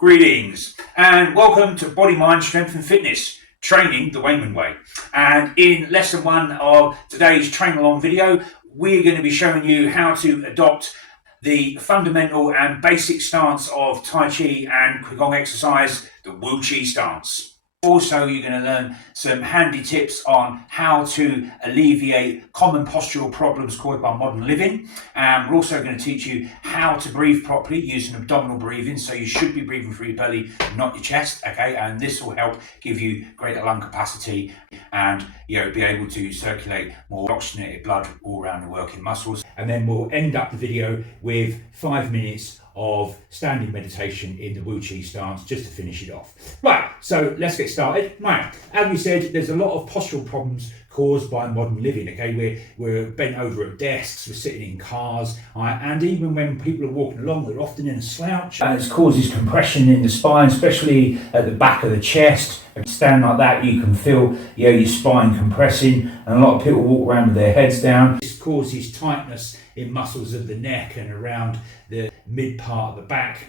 Greetings and welcome to Body, Mind, Strength and Fitness, training the Wayman way. And in lesson 1 of today's train along video, we're going to be showing you how to adopt the fundamental and basic stance of Tai Chi and Qigong exercise, the Wu Chi stance. Also, you're going to learn some handy tips on how to alleviate common postural problems caused by modern living. And we're also going to teach you how to breathe properly using abdominal breathing. So you should be breathing through your belly, not your chest, okay? And this will help give you greater lung capacity and be able to circulate more oxygenated blood all around the working muscles. And then we'll end up the video with 5 minutes of standing meditation in the Wu Chi stance just to finish it off. Right, so let's get started. Right, as we said, there's a lot of postural problems caused by modern living, okay? We're bent over at desks, we're sitting in cars, and even when people are walking along, they're often in a slouch. And it causes compression in the spine, especially at the back of the chest. If you stand like that, you can feel your spine compressing, and a lot of people walk around with their heads down. This causes tightness in muscles of the neck and around the mid part of the back.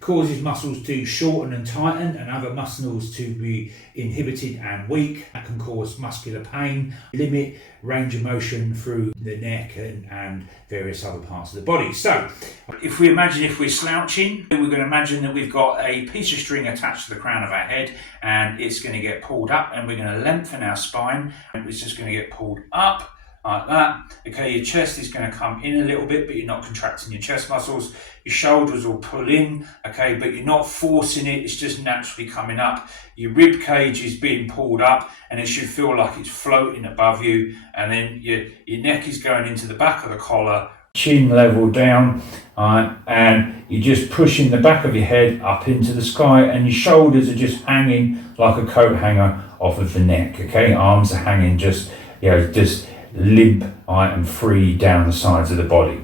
Causes muscles to shorten and tighten and other muscles to be inhibited and weak. That can cause muscular pain, limit range of motion through the neck and various other parts of the body. So if we're slouching, we're going to imagine that we've got a piece of string attached to the crown of our head and it's going to get pulled up, and we're going to lengthen our spine and it's just going to get pulled up like that. Okay, your chest is going to come in a little bit, but you're not contracting your chest muscles. Your shoulders will pull in, okay, but you're not forcing it, it's just naturally coming up. Your rib cage is being pulled up and it should feel like it's floating above you, and then your neck is going into the back of the collar, chin level down, and you're just pushing the back of your head up into the sky, and your shoulders are just hanging like a coat hanger off of the neck, okay? Arms are hanging just limp and free down the sides of the body.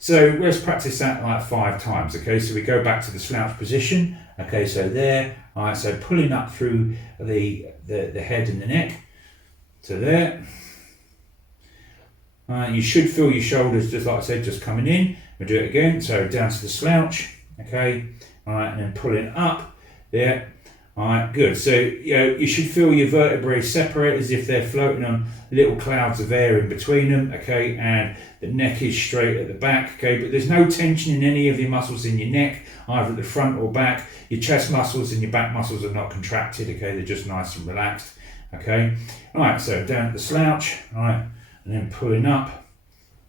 So let's practice that like 5 times, okay? So we go back to the slouch position, okay? So there, all right, so pulling up through the head and the neck, so there. You should feel your shoulders, just like I said, just coming in. We'll do it again, so down to the slouch, okay? All right, and then pulling up, there. All right, good. So you should feel your vertebrae separate as if they're floating on little clouds of air in between them, okay? And the neck is straight at the back, okay? But there's no tension in any of your muscles in your neck, either at the front or back. Your chest muscles and your back muscles are not contracted, okay? They're just nice and relaxed, okay? All right, so down at the slouch, all right, and then pulling up,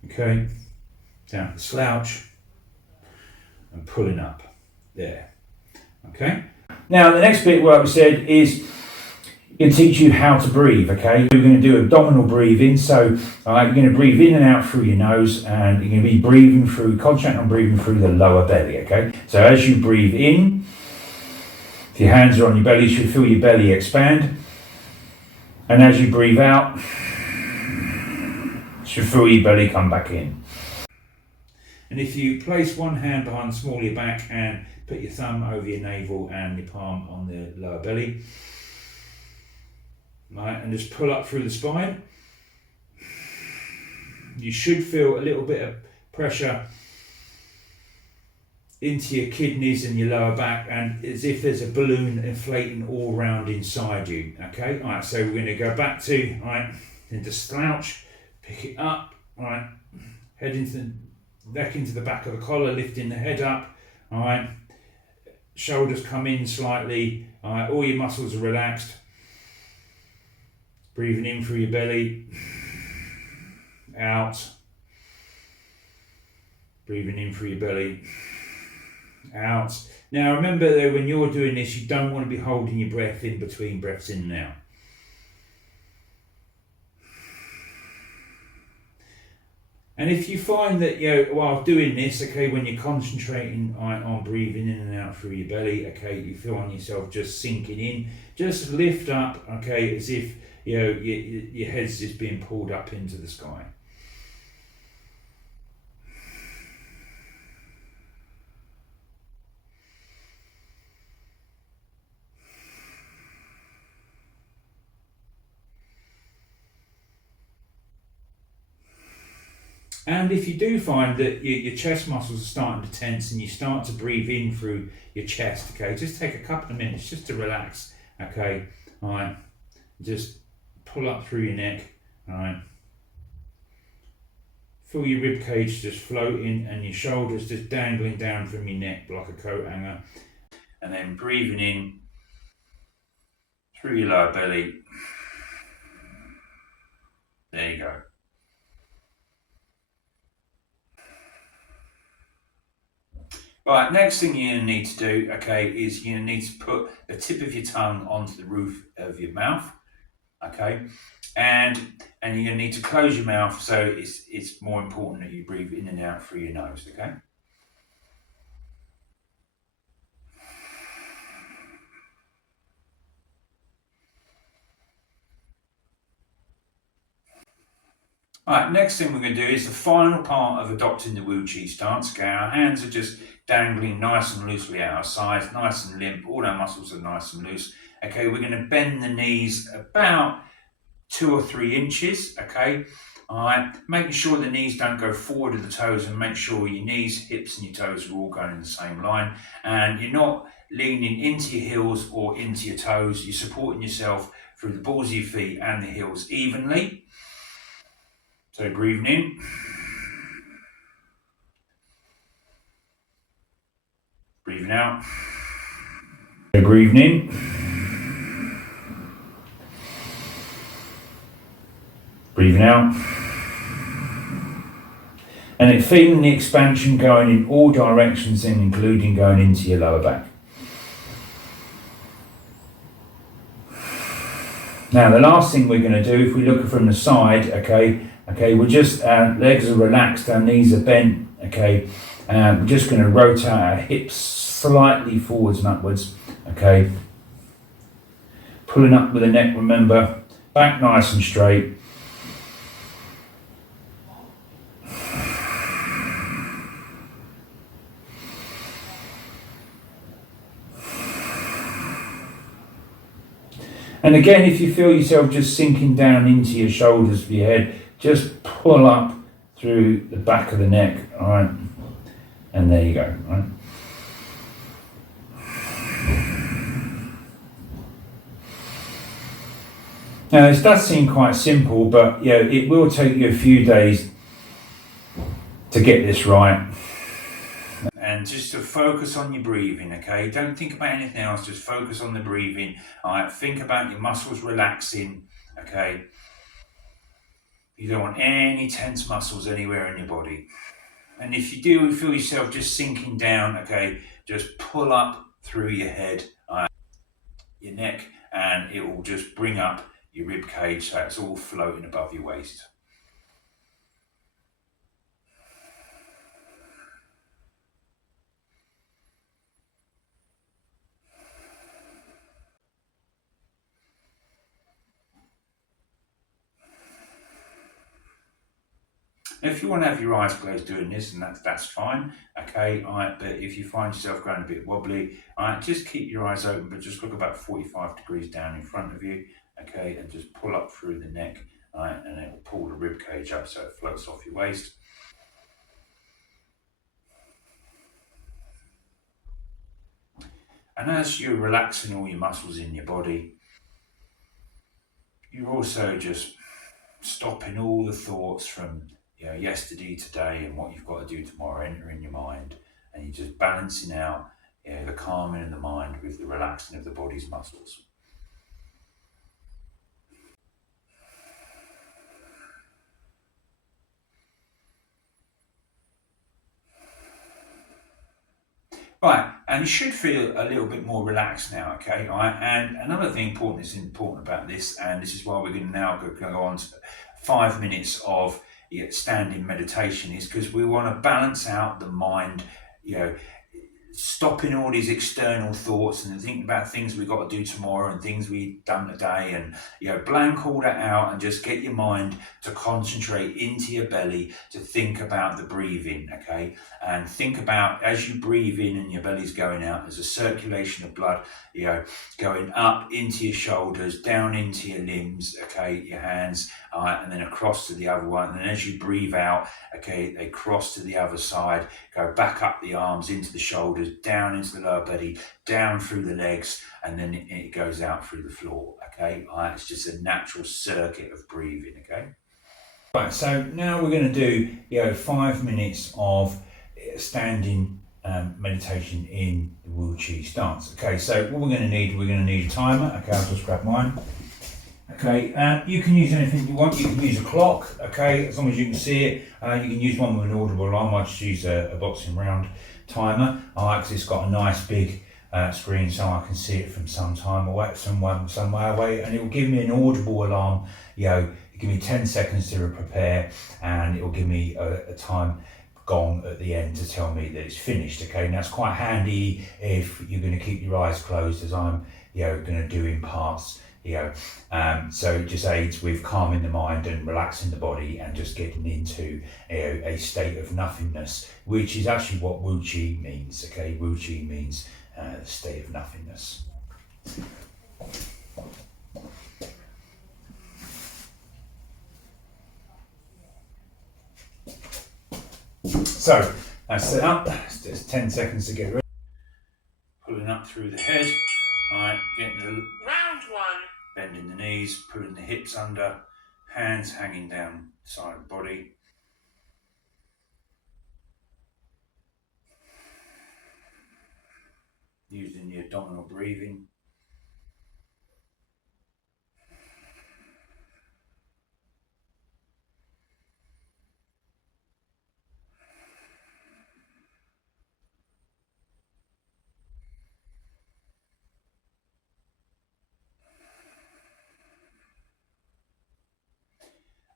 okay? Down at the slouch and pulling up, there, okay? Now, the next bit, what we said, is going to teach you how to breathe, okay? We're going to do abdominal breathing. So you're going to breathe in and out through your nose, and you're going to be breathing through, concentrating on breathing through the lower belly, okay? So as you breathe in, if your hands are on your belly, you should feel your belly expand. And as you breathe out, you should feel your belly come back in. And if you place one hand behind the small of your back and put your thumb over your navel and your palm on the lower belly, right, and just pull up through the spine, you should feel a little bit of pressure into your kidneys and your lower back, and as if there's a balloon inflating all around inside you, okay? All right, so we're going to go back to, all right, into slouch, pick it up, all right, head into the neck into the back of the collar, lifting the head up, all right, shoulders come in slightly, all right, all your muscles are relaxed, breathing in through your belly, out, breathing in through your belly, out. Now remember though, when you're doing this, you don't want to be holding your breath in between breaths in and out. And if you find that, while doing this, okay, when you're concentrating on breathing in and out through your belly, okay, you feel on yourself just sinking in, just lift up, okay, as if, your head's just being pulled up into the sky. And if you do find that your chest muscles are starting to tense and you start to breathe in through your chest, okay, just take a couple of minutes just to relax, okay, all right, just pull up through your neck, all right, feel your rib cage just floating and your shoulders just dangling down from your neck like a coat hanger, and then breathing in through your lower belly. There you go. Right, next thing you're going to need to do, okay, is you're going to need to put the tip of your tongue onto the roof of your mouth, okay, and you're going to need to close your mouth, so it's more important that you breathe in and out through your nose, okay. Alright, next thing we're going to do is the final part of adopting the Wu Chi stance. Okay, our hands are just dangling nice and loosely at our sides, nice and limp, all our muscles are nice and loose. Okay, we're going to bend the knees about 2 or 3 inches, okay. Alright, making sure the knees don't go forward of the toes, and make sure your knees, hips and your toes are all going in the same line, and you're not leaning into your heels or into your toes. You're supporting yourself through the balls of your feet and the heels evenly. So breathing in, breathing out, so breathing in, breathing out, and then feeling the expansion going in all directions, and including going into your lower back. Now the last thing we're going to do, if we look from the side, okay, we're just, our legs are relaxed, our knees are bent, okay, and we're just going to rotate our hips slightly forwards and upwards, okay, pulling up with the neck, remember, back nice and straight. And again, if you feel yourself just sinking down into your shoulders for your head, just pull up through the back of the neck, all right? And there you go, all right? Now, this does seem quite simple, but yeah, it will take you a few days to get this right. And just to focus on your breathing, okay? Don't think about anything else, just focus on the breathing, all right? Think about your muscles relaxing, okay? You don't want any tense muscles anywhere in your body. And if you do feel yourself just sinking down, okay, just pull up through your head, your neck, and it will just bring up your rib cage so it's all floating above your waist. If you want to have your eyes closed doing this, and that's fine, okay, all right, but if you find yourself going a bit wobbly, all right, just keep your eyes open, but just look about 45 degrees down in front of you, okay, and just pull up through the neck, all right, and it will pull the rib cage up so it floats off your waist. And as you're relaxing all your muscles in your body, you're also just stopping all the thoughts from yesterday, today, and what you've got to do tomorrow entering your mind, and you're just balancing out the calming in the mind with the relaxing of the body's muscles. Right, and you should feel a little bit more relaxed now, okay? All right, and another thing important about this, and this is why we're going to now go on to 5 minutes of standing meditation, is because we want to balance out the mind, stopping all these external thoughts and thinking about things we've got to do tomorrow and things we've done today, and blank all that out and just get your mind to concentrate into your belly to think about the breathing. Okay, and think about, as you breathe in and your belly's going out, there's a circulation of blood going up into your shoulders, down into your limbs, okay, your hands, and then across to the other one. And then as you breathe out, okay, they cross to the other side, go back up the arms, into the shoulders, down into the lower body, down through the legs, and then it goes out through the floor. Okay, it's just a natural circuit of breathing. Okay. Right, so now we're going to do 5 minutes of standing meditation in the wheelchair stance. Okay, so what we're going to need a timer. Okay, I'll just grab mine. Okay, you can use anything you want. You can use a clock, okay, as long as you can see it. You can use one with an audible alarm. I just use a boxing round timer. Because it's got a nice big screen, so I can see it from some time away, somewhere away, and it will give me an audible alarm. Give me 10 seconds to prepare, and it will give me a time gong at the end to tell me that it's finished. Okay, and that's quite handy if you're going to keep your eyes closed, as I'm going to do in parts. So it just aids with calming the mind and relaxing the body and just getting into a state of nothingness, which is actually what Wu Chi means. Okay, Wu Chi means state of nothingness. So that's set up. It's just 10 seconds to get ready. Pulling up through the head. Alright, getting the round one. Bending the knees, pulling the hips under, hands hanging down the side of the body. Using the abdominal breathing.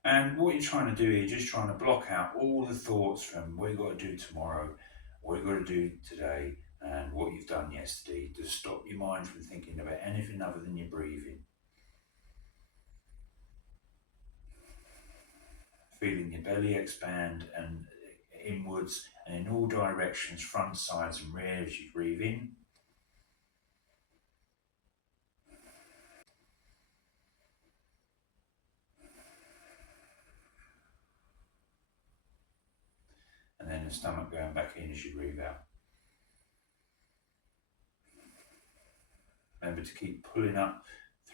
And what you're trying to do here, just trying to block out all the thoughts from what you've got to do tomorrow, what you've got to do today, and what you've done yesterday, to stop your mind from thinking about anything other than your breathing. Feeling your belly expand and inwards and in all directions, front, sides and rear, as you breathe in. And then the stomach going back in as you breathe out. Remember to keep pulling up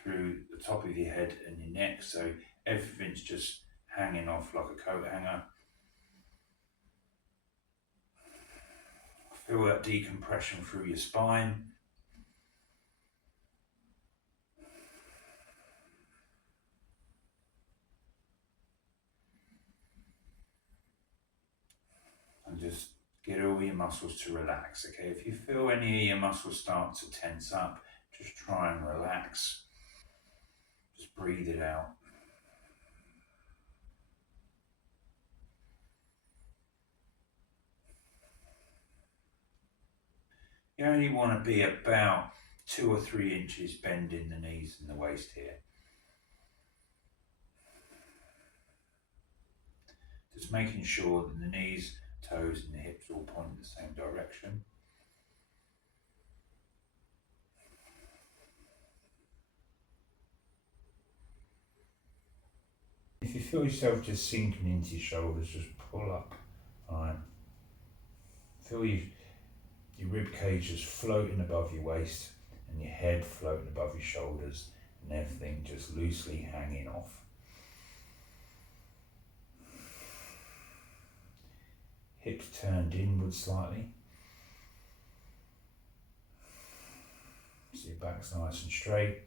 through the top of your head and your neck, so everything's just hanging off like a coat hanger. Feel that decompression through your spine. And just get all your muscles to relax. Okay, if you feel any of your muscles start to tense up, just try and relax. Just breathe it out. You only want to be about 2 or 3 inches bending the knees and the waist here. Just making sure that the knees, toes and the hips all point in the same direction. If you feel yourself just sinking into your shoulders, just pull up. Alright. Feel your rib cage just floating above your waist and your head floating above your shoulders and everything just loosely hanging off. Hips turned inward slightly. So your back's nice and straight.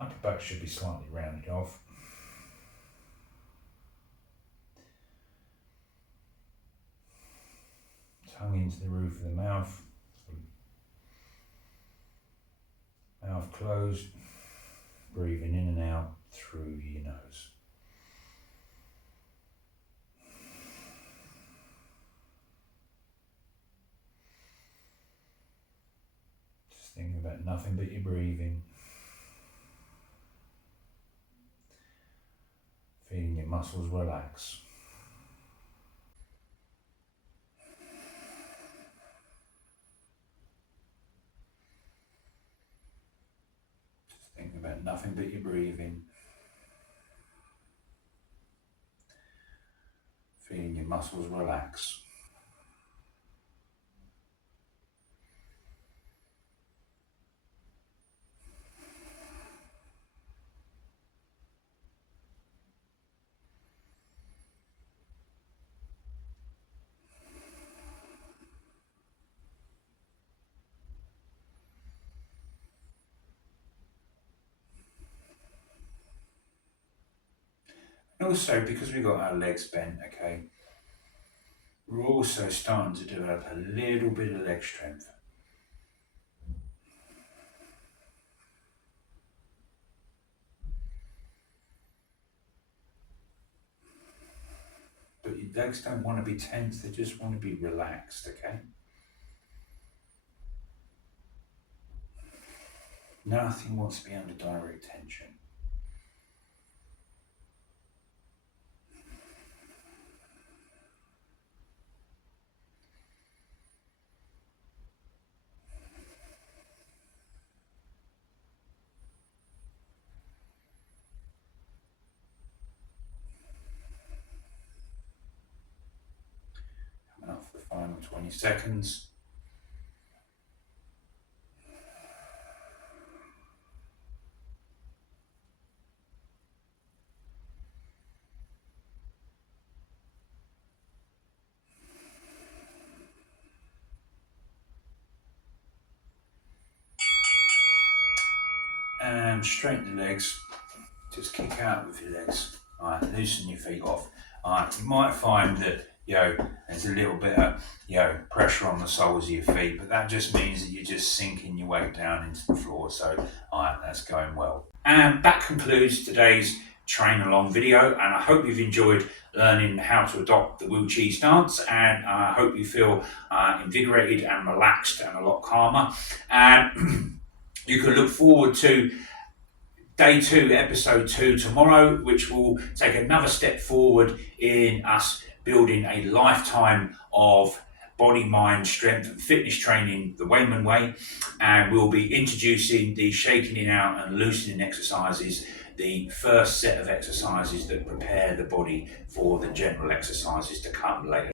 Upper back should be slightly rounded off. Tongue into the roof of the mouth. Mouth closed. Breathing in and out through your nose. Thinking about nothing but your breathing. Feeling your muscles relax. Just thinking about nothing but your breathing. Feeling your muscles relax. And also, because we've got our legs bent, okay, we're also starting to develop a little bit of leg strength. But your legs don't want to be tense, they just want to be relaxed, okay? Nothing wants to be under direct tension. Coming up for the final 20 seconds. And straighten the legs. Just kick out with your legs. Alright, loosen your feet off. Alright, you might find that there's a little bit of pressure on the soles of your feet, but that just means that you're just sinking your weight down into the floor. So alright, that's going well. And that concludes today's train along video, and I hope you've enjoyed learning how to adopt the Wu Chi stance, and I hope you feel invigorated and relaxed and a lot calmer. And you can look forward to Day 2, Episode 2 tomorrow, which will take another step forward in us building a lifetime of body, mind, strength and fitness training the Wayman way. And we'll be introducing the shaking it out and loosening exercises, the first set of exercises that prepare the body for the general exercises to come later.